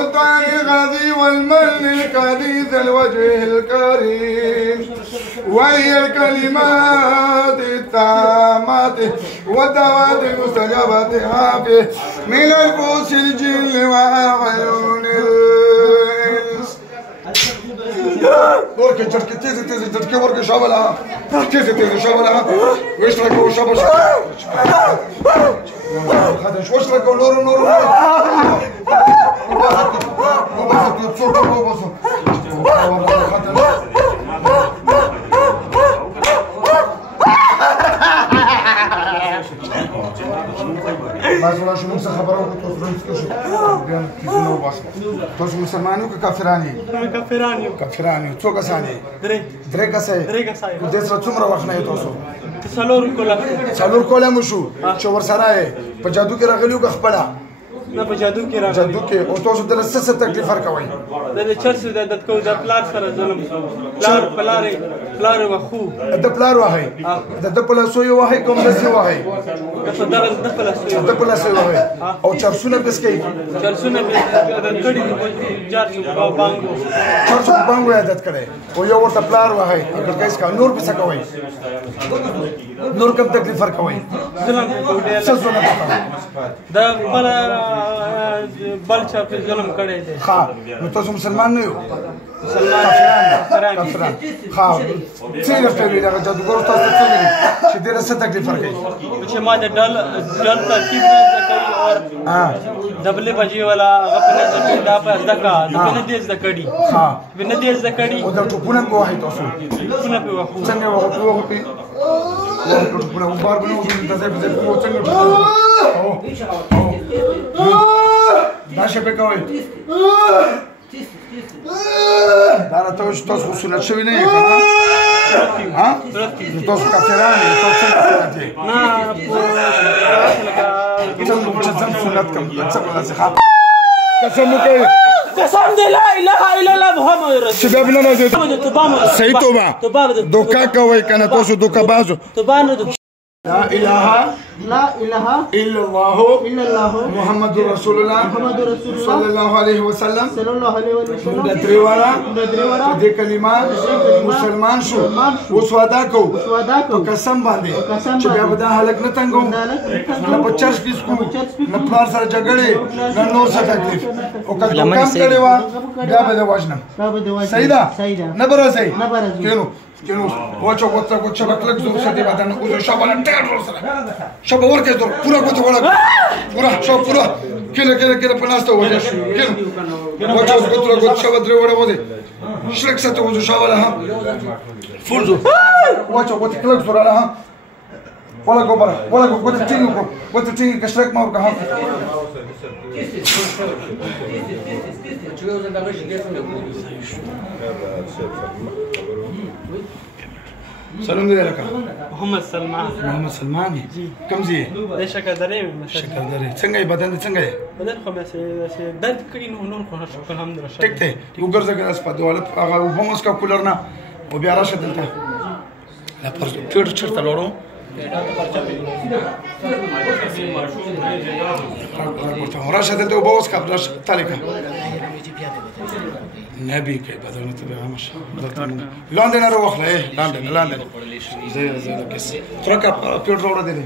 السلطان الغازي والمن الكريم الوجه الكريم، وهي الكلمات التامات والدعوات المستجابة به من الكؤوس الجن وعيون الإنس. ورك جرك تيزي تيزي جرك ورك شابلها تيزي تيزي شابلها ويشرك وشابل خدش وشرك ونور نور وبسط يتصور وبسط ما شو نفس خبره وتوصلون تكشف بيان كيفنا وباسم توش مسلماني وكافراني كافراني توكا ساني دريكا ساي ودسر تمره وخنه توسو سالور کولا مشو چور سراي په جادو کې راغلیو غخپلا نه په جادو کې راغلی جادو کې او تاسو د څه تکلیف ورکوي د چرس د کو د پلار سره ظلم پلار وخو د پلار وهي د پلار سوی وهي کوم د سی وهي د پلار سوی وهي او چرسونه بس کوي چرسونه د کړي چرسو بانګو عادت کړي او یو ورته پلار وهي اگر کیس کا نور به څه کوي نور کوم تکلیف ورکوي ظلم کوي څه ظلم کوي د بل چا په ظلم کړی دی ها نو تاسو مسلمان نه یو کافران ها څنګه په دې راځي جادوګر تاسو څه ویلي چې ډېر څه تکلیف ورکوي چې ما د ډل ترتیب نه کوي او دبلې بجې والا غپنه د دا په ځکا د نه دې ځکړي ها نه دې ځکړي او د ټوپونه په وای تاسو ټوپونه په وخو څنګه وخو ټوپونه وبار بنو د دې په وڅ څنګه داشه په کوي دا راته تاسو سنت شوی نه کنه ها تاسو کافرانه تاسو څنګه نه سنت کوم څه قسم کوي قسم دی لا اله الا الله محمد رسول شباب نه نه صحیح توبه دوکا کوي کنه تاسو دوکا بازو لا إله إلا الله محمد رسول الله صلى الله عليه وسلم دريوارا دې کلمات مسلمان شو اوس وعده کو قسم باندې چې بیا به دا هلک نه تنګو نه په چرچ کې سکو نه پلار سره جګړې نه نور څه تکلیف او که کام کړی و بیا به د وژنم صحیح ده نه برځي كيلو وچو وچو وچو بكلك زور سدي بعدين وزو شابان تير رسلا شاب ورك دور پورا وچو ولا پورا شاب پورا كده پناسته وجه كيلو وچو وچو شاب دري ولا ودي شلك سته وزو شابلا ها فولزو وچو وچو زور على ها ولا غبره ولا وتتينكو كشلك ما ورك ها سلام دې لکه محمد سلمان کوم ځای د شکردرې څنګه بدن څنګه بدن خو مې درد کړی نور خو الحمدلله ټیک ته یو ګرځه ګرځ په دیواله هغه وبموس کا کولر نه او بیا راشه دلته لا پر چرته لورو راشه دلته وبموس کا راشه تالیکا نبي كي بدل تبع مش لندن اروح له لندن زي كيس تركب بيور روره دي